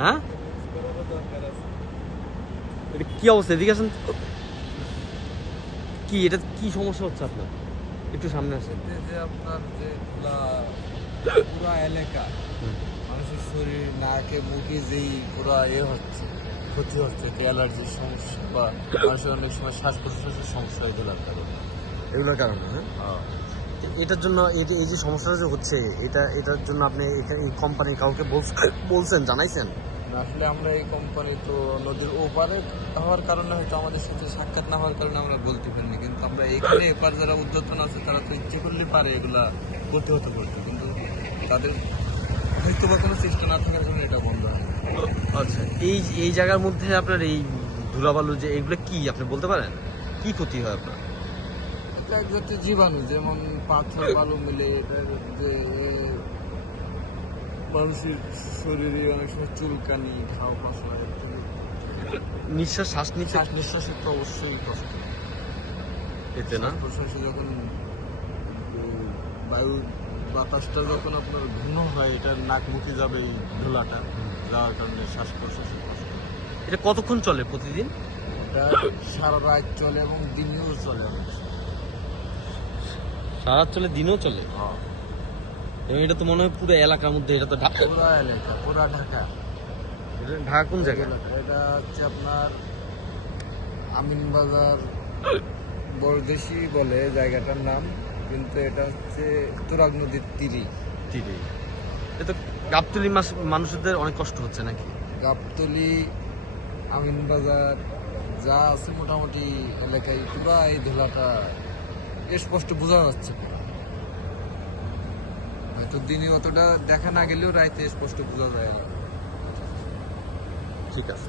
হ্যাঁ, এটা কি অবস্থা? এদিকে আসেন। কি এটা, কি সমস্যা হচ্ছে আপনার? একটু সামনে আসেন। যে আপনার যে পুরা এলাকা মানুষের শরীর নাকে মুখে যেই পুরা হচ্ছে, ক্ষতি হচ্ছে, অ্যালার্জির সমস্যা বা মানুষের অনেক সময় শ্বাস প্রশ্বাসের সমস্যা এগুলোর কারণে। এগুলোর কারণে, হ্যাঁ। এটার জন্য এই যে সমস্যাটা যে হচ্ছে, এটার জন্য আপনি এই কোম্পানি কাউকে বলছেন, জানাইছেন? আসলে আমরা এই কোম্পানি তো নদীর ওপারে হওয়ার কারণে হয়তো আমাদের সাথে সাক্ষাৎ না হওয়ার কারণে আমরা বলতে পারিনি, কিন্তু আমরা এখানে এপার যারা উদ্যতন আছে তারা তো ইচ্ছে করলে পারে এগুলা প্রতিহত করতে, কিন্তু তাদের হয়তো বা কোনো চেষ্টা না থাকার কারণে এটা বন্ধ হয়। আচ্ছা, এই জায়গার মধ্যে আপনার এই ধুলাবালু যে এগুলো কি আপনি বলতে পারেন? কি ক্ষতি হয় আপনার? এটা এক জাতীয় জীবাণু, যেমন পাথর বালু মিলে এটার যে মানুষের শরীরে অনেক সময় চুলকানি, ঘাও পাশা, শ্বাস নিতে শ্বাস নিঃশ্বাসের তো অবশ্যই কষ্ট। এতে না? প্রশ্বাসে যখন বায়ু বাতাসটা যখন আপনার ঘন হয়, এটা নাক মুখে যাবে এই ধুলাটা, যাওয়ার কারণে শ্বাস প্রশ্বাসের কষ্ট। এটা কতক্ষণ চলে প্রতিদিন? এটা সারা রাত চলে এবং দিনেও চলে অনেক সময়। সারা রাত চলে, দিনেও চলে? এবং এটা তো মনে হয় পুরো এলাকার মধ্যে, এটা তো ঢাকা। পুরা এলাকা, পুরা ঢাকা। এটা ঢাকা কোন জায়গায়? এটা হচ্ছে আপনার আমিনবাজার বরদেশি বলে জায়গাটার নাম, কিন্তু এটা হচ্ছে তুরাগ নদীর তীরে। এটা গাবতলী মানুষদের অনেক কষ্ট হচ্ছে নাকি? গাবতলী, আমিনবাজার যা আছে মোটামুটি এলাকায় পুরা এই ধুলাটা স্পষ্ট বোঝা যাচ্ছে। হয়তো দিনে অতটা দেখা না গেলেও রাইতে স্পষ্ট বোঝা যায়। ঠিক আছে।